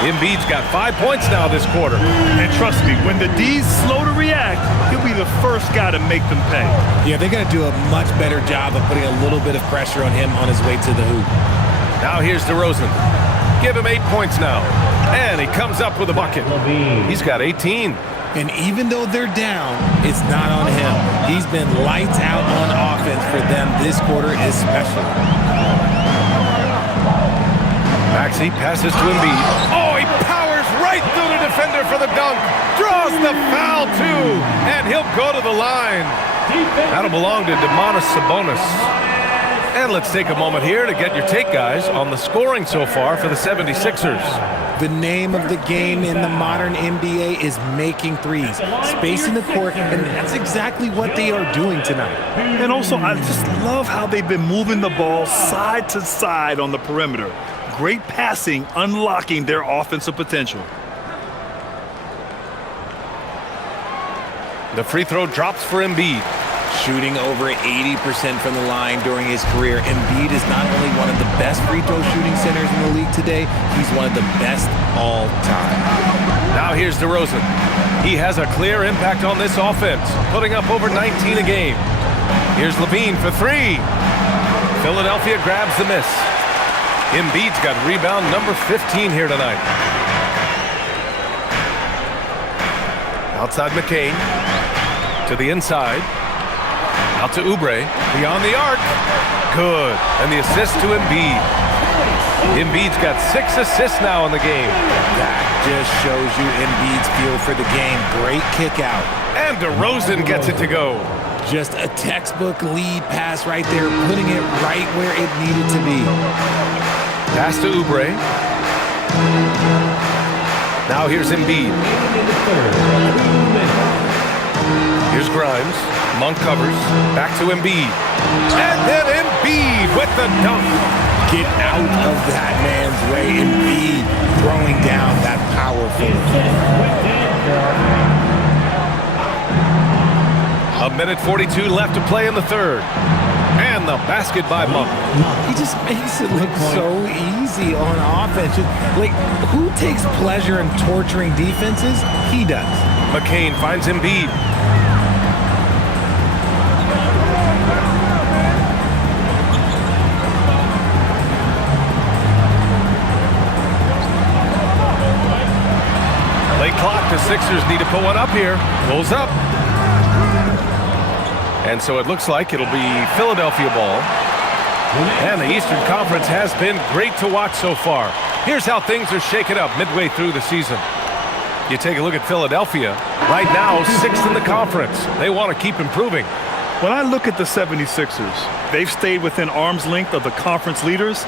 Embiid's got 5 points now this quarter. And trust me, when the D's slow to react, he'll be the first guy to make them pay. Yeah, they got to do a much better job of putting a little bit of pressure on him on his way to the hoop. Now here's DeRozan. Give him 8 points now. And he comes up with a bucket. He's got 18. And even though they're down, it's not on him. He's been lights out on offense for them this quarter especially. Maxey passes to Embiid. Oh, he powers right through the defender for the dunk. Draws the foul, too. And he'll go to the line. That'll belong to Domantas Sabonis. And let's take a moment here to get your take, guys, on the scoring so far for the 76ers. The name of the game in the modern NBA is making threes, spacing the court, and that's exactly what they are doing tonight. And also, I just love how they've been moving the ball side to side on the perimeter. Great passing, unlocking their offensive potential. The free throw drops for Embiid. Shooting over 80% from the line during his career, Embiid is not only one of the best free throw shooting centers in the league today, he's one of the best all time. Now here's DeRozan. He has a clear impact on this offense, putting up over 19 a game. Here's LaVine for three. Philadelphia grabs the miss. Embiid's got rebound number 15 here tonight. Outside McCain. To the inside. Out to Oubre. Beyond the arc. Good. And the assist to Embiid. Embiid's got 6 assists now in the game. That just shows you Embiid's feel for the game. Great kick out. And DeRozan gets it to go. Just a textbook lead pass right there, putting it right where it needed to be. Pass to Oubre. Now here's Embiid. Here's Grimes. Monk covers. Back to Embiid. And then Embiid with the dunk. Get out of that man's way. Embiid throwing down that powerful. A minute 42 left to play in the third. And the basket by Monk. He just makes it look so easy on offense. Like, who takes pleasure in torturing defenses? He does. McCain finds Embiid. Late clock, the Sixers need to put one up here. Pulls up. And so it looks like it'll be Philadelphia ball. And the Eastern Conference has been great to watch so far. Here's how things are shaken up midway through the season. You take a look at Philadelphia. Right now, 6th in the conference. They want to keep improving. When I look at the 76ers, they've stayed within arm's length of the conference leaders.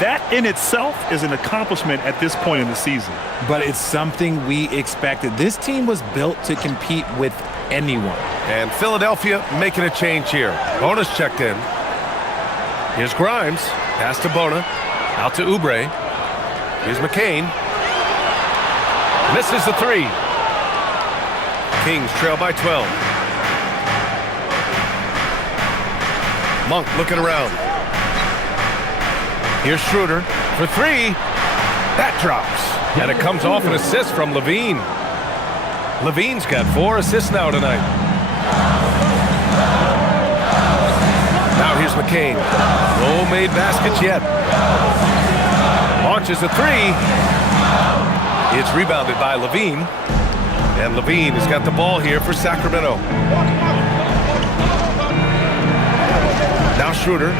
That in itself is an accomplishment at this point in the season. But it's something we expected. This team was built to compete with anyone. And Philadelphia making a change here. Bona's checked in. Here's Grimes. Pass to Bona. Out to Oubre. Here's McCain. Misses the three. Kings trail by 12. Monk looking around. Here's Schroeder for three. That drops. And it comes off an assist from LaVine. LaVine's got 4 assists now tonight. Now here's McCain. No made baskets yet. Launches a three. It's rebounded by LaVine. And LaVine has got the ball here for Sacramento. Now Schroeder.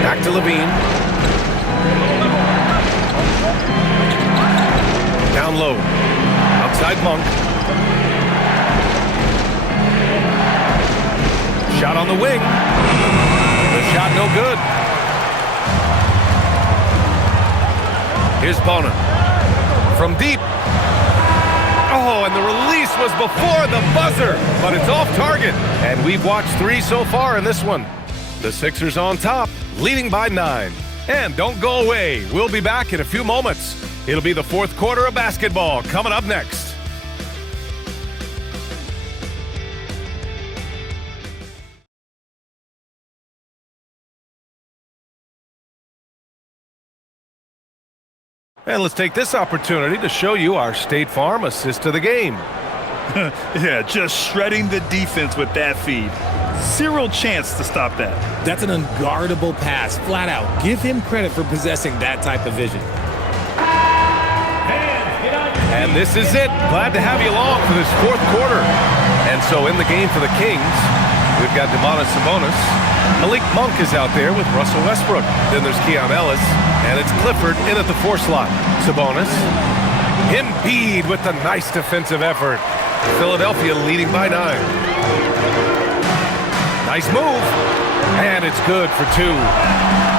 Back to LaVine. Down low. Outside Monk. Shot on the wing. The shot no good. Here's Bonin. From deep. Oh, and the release was before the buzzer, but it's off target. And we've watched 3 so far in this one. The Sixers on top, leading by 9. And don't go away. We'll be back in a few moments. It'll be the fourth quarter of basketball coming up next. And let's take this opportunity to show you our State Farm assist to the game. Yeah, just shredding the defense with that feed. Zero chance to stop that. That's an unguardable pass, flat out. Give him credit for possessing that type of vision. And this is it. Glad to have you along for this fourth quarter. And so in the game for the Kings, we've got Domantas Sabonis. Malik Monk is out there with Russell Westbrook. Then there's Keon Ellis, and it's Clifford in at the 4 slot. Sabonis. Embiid with the nice defensive effort. Philadelphia leading by 9. Nice move. And it's good for 2.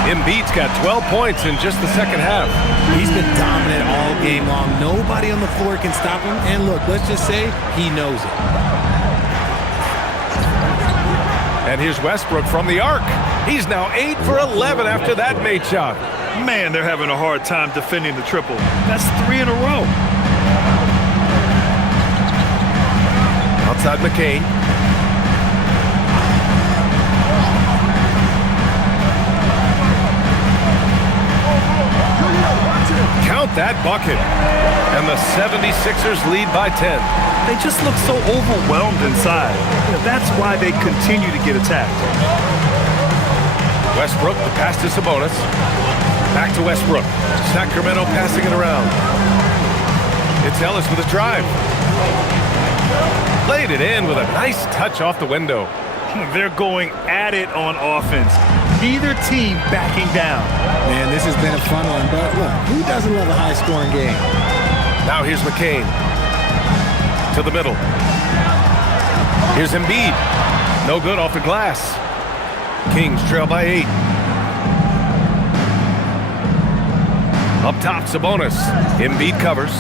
Embiid's got 12 points in just the second half. He's been dominant all game long. Nobody on the floor can stop him. And look, let's just say he knows it. And here's Westbrook from the arc. He's now 8 for 11 after that made shot. Man, they're having a hard time defending the triple. That's 3 in a row. Outside McCain. Count that bucket. And the 76ers lead by 10. They just look so overwhelmed inside. That's why they continue to get attacked. Westbrook, the pass to Sabonis. Back to Westbrook. Sacramento passing it around. It's Ellis with a drive. Laid it in with a nice touch off the window. They're going at it on offense. Neither team backing down. Man, this has been a fun one, but look, who doesn't love a high-scoring game? Now here's McCain. To the middle. Here's Embiid. No good off the glass. Kings trail by 8. Up top, Sabonis. Embiid covers.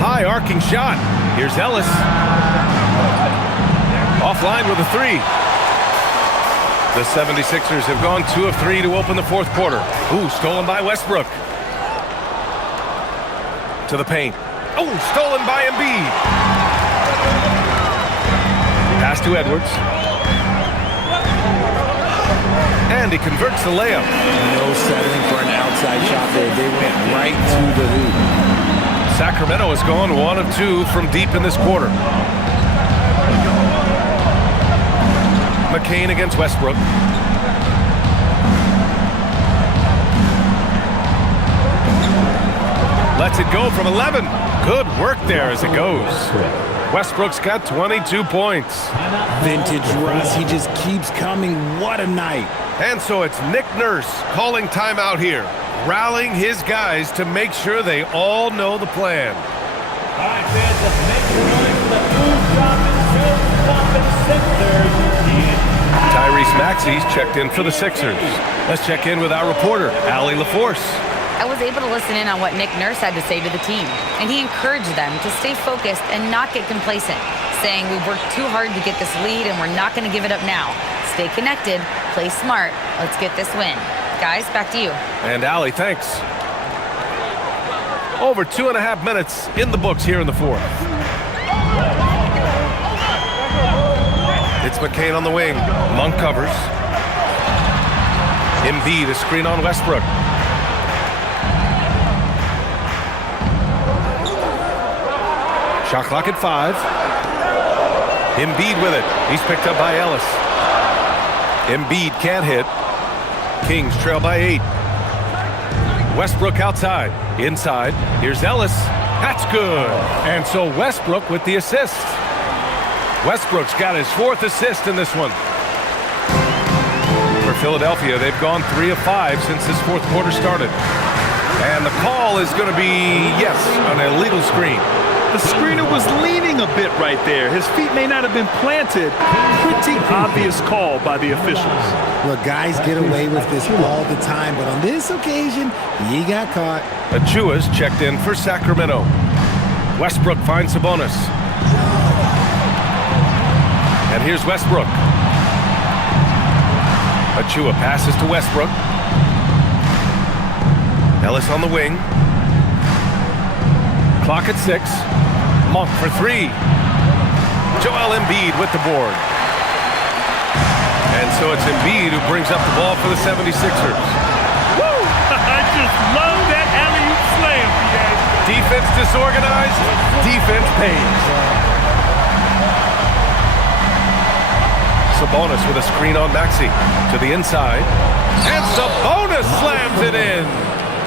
High arcing shot. Here's Ellis. Offline with a 3. The 76ers have gone 2 of 3 to open the fourth quarter. Ooh, stolen by Westbrook. To the paint. Oh, stolen by Embiid. Pass to Edwards. And he converts the layup. No settling for an outside shot there. They went right to the hoop. Sacramento has gone 1 of 2 from deep in this quarter. McCain against Westbrook. Lets it go from 11. Good work there as it goes. Westbrook's got 22 points. Vintage Russ, he just keeps coming. What a night. And so it's Nick Nurse calling timeout here, rallying his guys to make sure they all know the plan. All right, fans, let's make the noise for the two-stopping Sixers. Tyrese Maxey's checked in for the Sixers. Let's check in with our reporter, Allie LaForce. I was able to listen in on what Nick Nurse had to say to the team, and he encouraged them to stay focused and not get complacent, saying we've worked too hard to get this lead and we're not going to give it up now. Stay connected, play smart, let's get this win. Guys, back to you. And Allie, thanks. Over 2.5 minutes in the books here in the fourth. It's McCain on the wing. Monk covers. Embiid, a screen on Westbrook. Shot clock at 5. Embiid with it. He's picked up by Ellis. Embiid can't hit. Kings trail by 8. Westbrook outside. Inside. Here's Ellis. That's good. And so Westbrook with the assist. Westbrook's got his 4th assist in this one. For Philadelphia, they've gone 3 of 5 since this fourth quarter started. And the call is going to be, yes, an illegal screen. The screener was leaning a bit right there. His feet may not have been planted. Pretty obvious call by the officials. Look, guys get away with this all the time, but on this occasion, he got caught. Achua's checked in for Sacramento. Westbrook finds Sabonis. And here's Westbrook. Achua passes to Westbrook. Ellis on the wing. Clock at 6. Monk for 3. Joel Embiid with the board. And so it's Embiid who brings up the ball for the 76ers. Woo! I just love that alley-oop slam, PA. Defense disorganized, defense pays. Sabonis with a screen on Maxey to the inside. And Sabonis slams it in.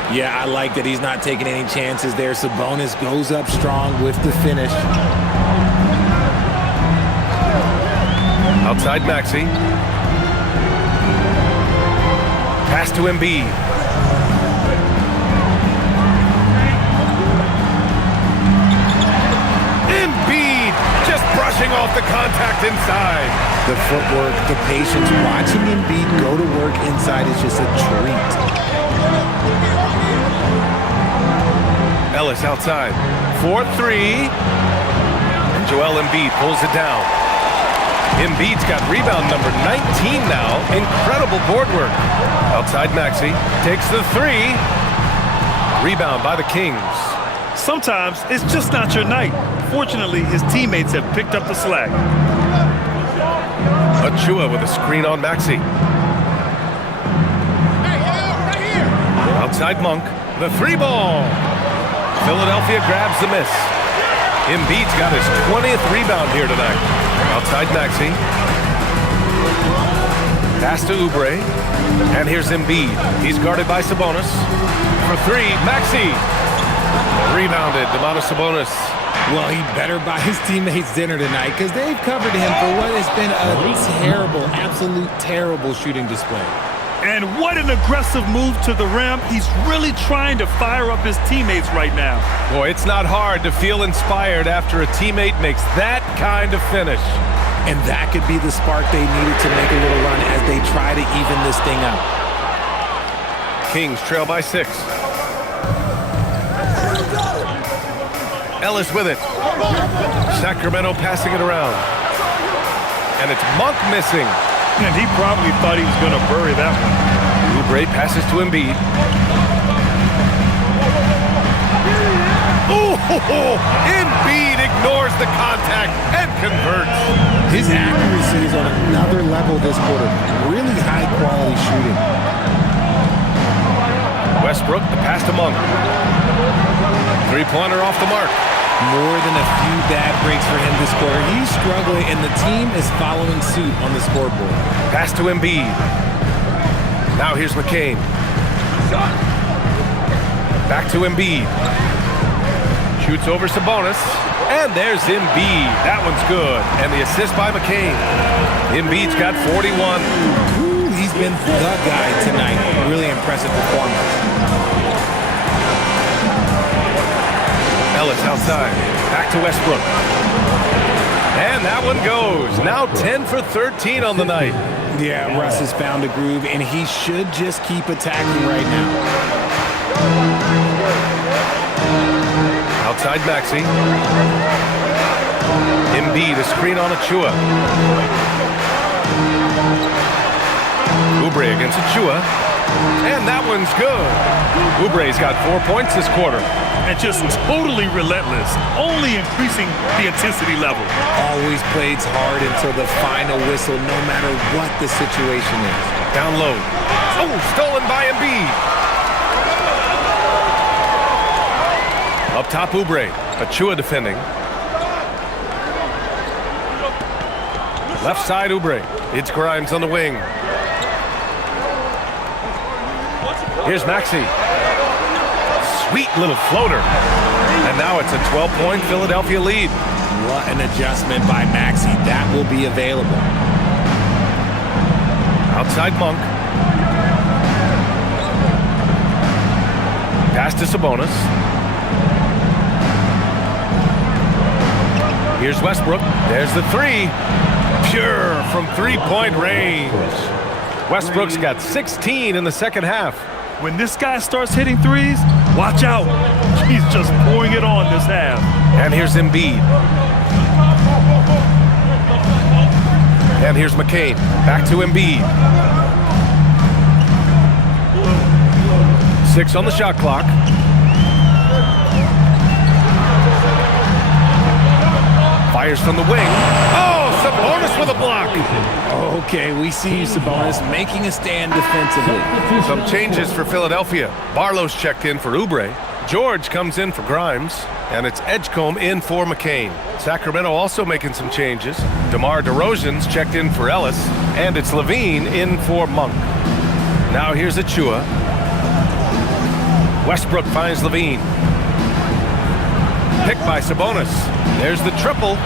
Yeah, I like that he's not taking any chances there. Sabonis goes up strong with the finish. Outside Maxey. Pass to Embiid. Embiid just brushing off the contact inside. The footwork, the patience, watching Embiid go to work inside is just a treat. Ellis outside. 4-3. And Joel Embiid pulls it down. Embiid's got rebound number 19 now. Incredible board work. Outside Maxey. Takes the 3. Rebound by the Kings. Sometimes it's just not your night. Fortunately, his teammates have picked up the slack. Achua with a screen on Maxey. Outside Monk. The 3-ball. Philadelphia grabs the miss. Embiid's got his 20th rebound here tonight. Outside Maxey. Pass to Oubre. And here's Embiid. He's guarded by Sabonis. For 3, Maxey. Rebounded, Sabonis. Well, he better buy his teammates dinner tonight because they've covered him for what has been a terrible, absolute terrible shooting display. And what an aggressive move to the rim. He's really trying to fire up his teammates right now. Boy, it's not hard to feel inspired after a teammate makes that kind of finish. And that could be the spark they needed to make a little run as they try to even this thing up. Kings trail by 6. Ellis with it. Sacramento passing it around. And it's Monk missing. And he probably thought he was going to bury that one. Oubre passes to Embiid. Oh, Embiid ignores the contact and converts. His accuracy is on another level this quarter. Really high quality shooting. Westbrook, the pass to Monk. 3-pointer off the mark. More than a few bad breaks for him this quarter. He's struggling, and the team is following suit on the scoreboard. Pass to Embiid. Now here's McCain. Back to Embiid. Shoots over Sabonis. And there's Embiid. That one's good. And the assist by McCain. Embiid's got 41. Ooh, he's been the guy tonight. Really impressive performance. Ellis outside. Back to Westbrook. And that one goes. Now 10 for 13 on the night. Yeah, Russ has found a groove, and he should just keep attacking right now. Outside Maxey. Embiid, a screen on Achua. Oubre against Achua. And that one's good. Oubre's got 4 points this quarter. And just totally relentless, only increasing the intensity level. Always plays hard until the final whistle, no matter what the situation is. Down low. Oh, stolen by Embiid. Up top, Oubre. Achua defending. Left side, Oubre. It's Grimes on the wing. Here's Maxey. Sweet little floater. And now it's a 12-point Philadelphia lead. What an adjustment by Maxey. That will be available. Outside Monk. Pass to Sabonis. Here's Westbrook. There's the three. Pure from three-point range. Westbrook's got 16 in the second half. When this guy starts hitting threes, watch out. He's just pouring it on this half. And here's Embiid. And here's McCain. Back to Embiid. 6 on the shot clock. Fires from the wing. Oh, Sabonis with a block. Okay, we see Sabonis making a stand defensively. Some changes for Philadelphia. Barlow's checked in for Oubre. George comes in for Grimes. And it's Edgecombe in for McCain. Sacramento also making some changes. DeMar DeRozan's checked in for Ellis. And it's Levine in for Monk. Now here's Achua. Westbrook finds Levine. Picked by Sabonis. There's the triple.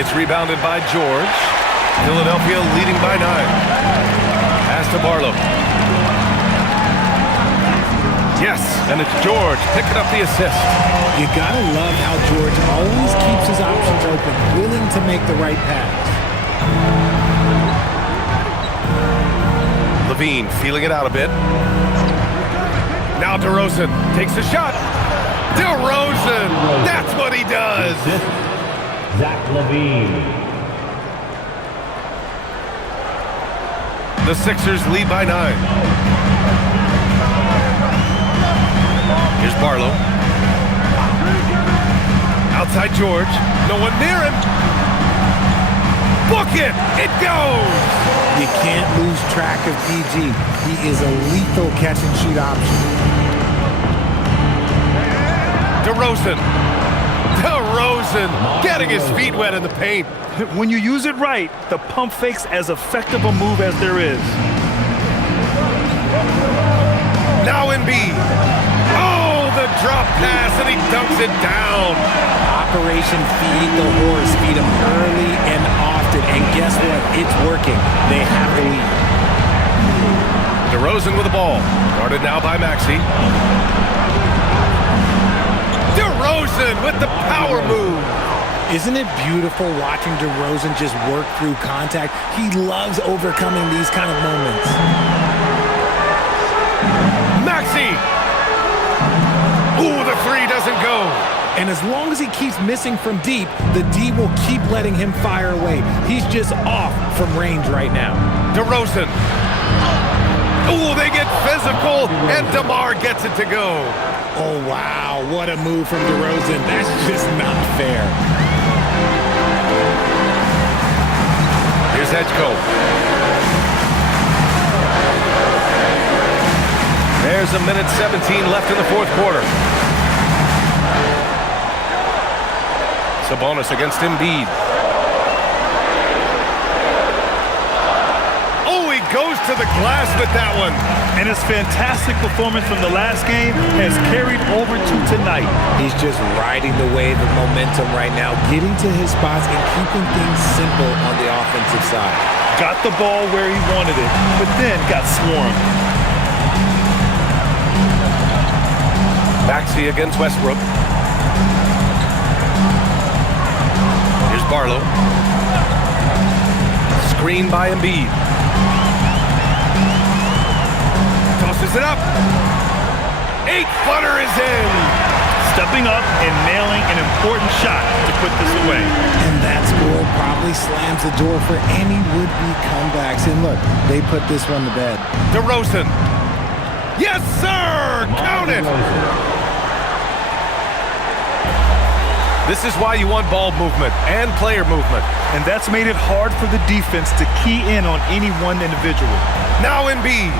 It's rebounded by George. Philadelphia leading by 9. Pass to Barlow. Yes, and it's George picking up the assist. You gotta love how George always keeps his options open, willing to make the right pass. Levine feeling it out a bit. Now DeRozan takes a shot. DeRozan! That's what he does! Zach LaVine. The Sixers lead by 9. Here's Barlow. Outside George. No one near him. Book it! It goes! You can't lose track of PG. He is a lethal catch-and-shoot option. DeRozan getting his feet wet in the paint. When you use it right, the pump fake's as effective a move as there is. Now Embiid. Oh, the drop pass, and he dunks it down. Operation Feed the Horse. Feed him early and often. And guess what? It's working. They have the lead. DeRozan with the ball. Guarded now by Maxey. DeRozan with the power move. Isn't it beautiful watching DeRozan just work through contact? He loves overcoming these kind of moments. Maxey! Ooh, the three doesn't go. And as long as he keeps missing from deep, the D will keep letting him fire away. He's just off from range right now. DeRozan. Ooh, they get physical, and DeMar gets it to go. Oh, wow, what a move from DeRozan. That's just not fair. Here's Edgecombe. There's a minute 17 left in the fourth quarter. Sabonis against Embiid. Oh, he goes to the glass with that one. And his fantastic performance from the last game has carried over to tonight. He's just riding the wave of momentum right now, getting to his spots and keeping things simple on the offensive side. Got the ball where he wanted it, but then got swarmed. Maxey against Westbrook. Here's Barlow. Screen by Embiid. Tosses it up. 8-footer is in. Stepping up and nailing an important shot to put this away. And that score probably slams the door for any would-be comebacks. And look, they put this one to bed. DeRozan. Yes, sir! Count it! This is why you want ball movement and player movement. And that's made it hard for the defense to key in on any one individual. Now Embiid.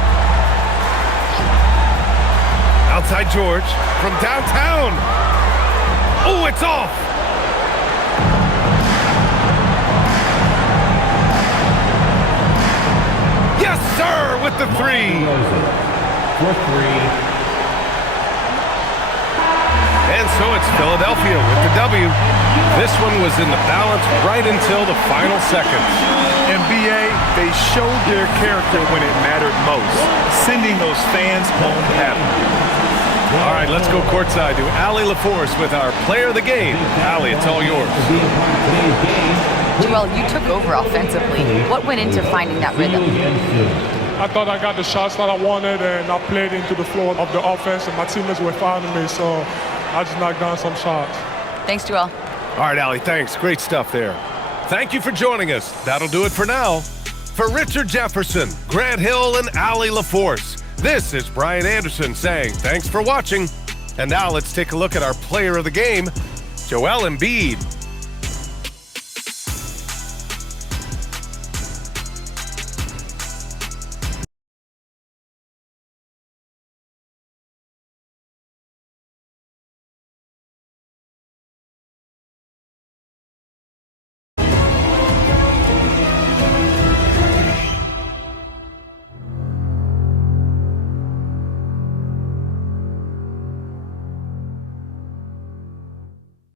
Outside George from downtown. Oh, it's off. Yes, sir, with the three. For three. And so it's Philadelphia with the W. This one was in the balance right until the final seconds. NBA, they showed their character when it mattered most, sending those fans home happy. All right, let's go courtside to Allie LaForce with our player of the game. Allie, it's all yours. Joel, you took over offensively. What went into finding that rhythm? I thought I got the shots that I wanted, and I played into the flow of the offense, and my teammates were finding me, so I just knocked down some shots. Thanks, Joel. All right, Allie, thanks. Great stuff there. Thank you for joining us. That'll do it for now. For Richard Jefferson, Grant Hill, and Allie LaForce, this is Brian Anderson saying thanks for watching. And now let's take a look at our player of the game, Joel Embiid.